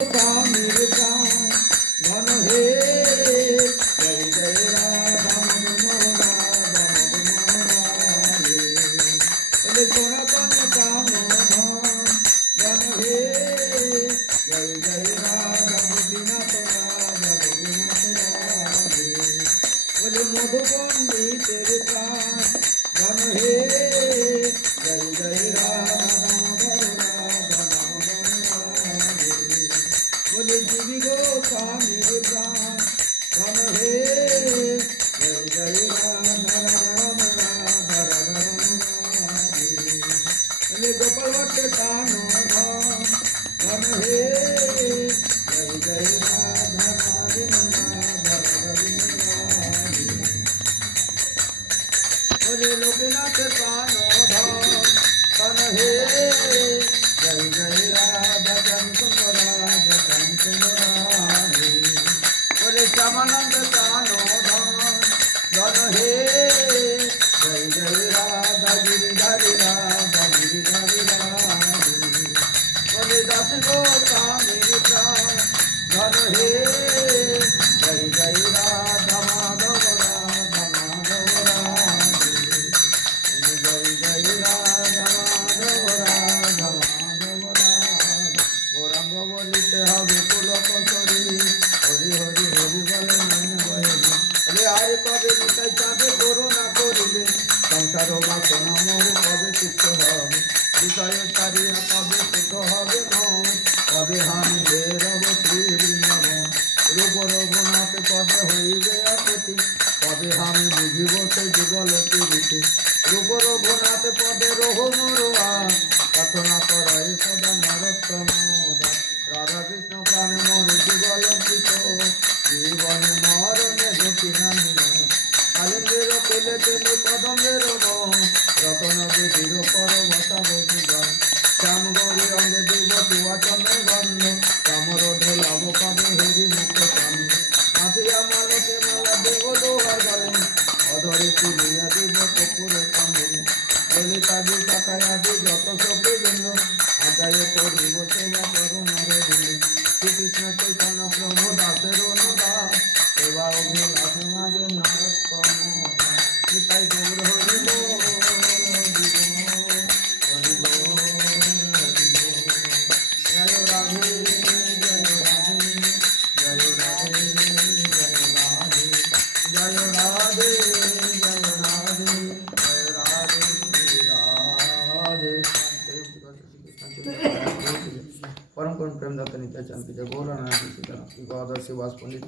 स्वामीर प्राण धन हे जय जय राधा मनमोहना बोले सनातन काम धन हे जय जय राधा गोपीनाथ राधा गोपीनाथ बोले मधु पंडितेर प्राण धन हे जय जय राधा बोले जीवी गोस्वामीर प्राण धन हे जय जय राधा रम राधा बोले गोपाल भट्ट कानो धन हे जय जय राधा बोले लोकनाथ कानो धन हे जय जय राधा बोले श्यामानंद कानो धन हे जय जय राधा गिरिधारी राधा गिरिधारी बोले दास गोस्वामीर प्राण धन हे जय जय राधा माधव राधा माधव जय जय राधा माधव राधा माधव गौरांग बोलिते हबे पुलक करी हरि हरि हरि বলে মন বহেলি বলে আরে কবে নিতাই চাঁদে করুণা করিলে সংসার বাসনা মোর কবে তুচ্ছ হবে বিষয় ছাড়িয়া কবে সুখ হবে মন কবে হামি বেরব শ্রী বৃন্দাবন রূপ রঘুনাথ পদে হইবে আপত্তি কবে হামি বুঝিব সেই যুগল রীতি রূপ রঘুনাথ পদে রহ মরোয়া প্রার্থনা করাই সদা নরোত্তম রাধা কৃষ্ণ প্রাণ মোর যুগল জীবনে মরণে গতি নাহি কালেন্দ্রের পেলে পেলে কদমের রতন বেদির পর বসাবতী গান শ্যাম গৌরী অঙ্গে দিব তুয়াচনে গন্ধ কামর ঢোলাব পাবে হেরি মুখ চন্দ মাথিয়া মালতে মালা দেব দোহার গলে অধরে তুলিয়া দিব কপুরে কামড়ে ললিতা বিশাখায় আদি যত সবে বৃন্দ আদায় করিব সেবা করুণার দিলে শ্রীকৃষ্ণ চৈতন্য প্রভু দাসের অনুদা সেবা অভিলাষ মাগে নরোত্তম নিতাই গৌর হরিব জয় রাধে জয় রাধে জয় রাধে জয় রাধে জয় রাধে জয় রাধে জয় রাধে রাধে परम करुण प्रेम दत्त नित्याचंद की जय बोला ना गौर शिवास पंडित।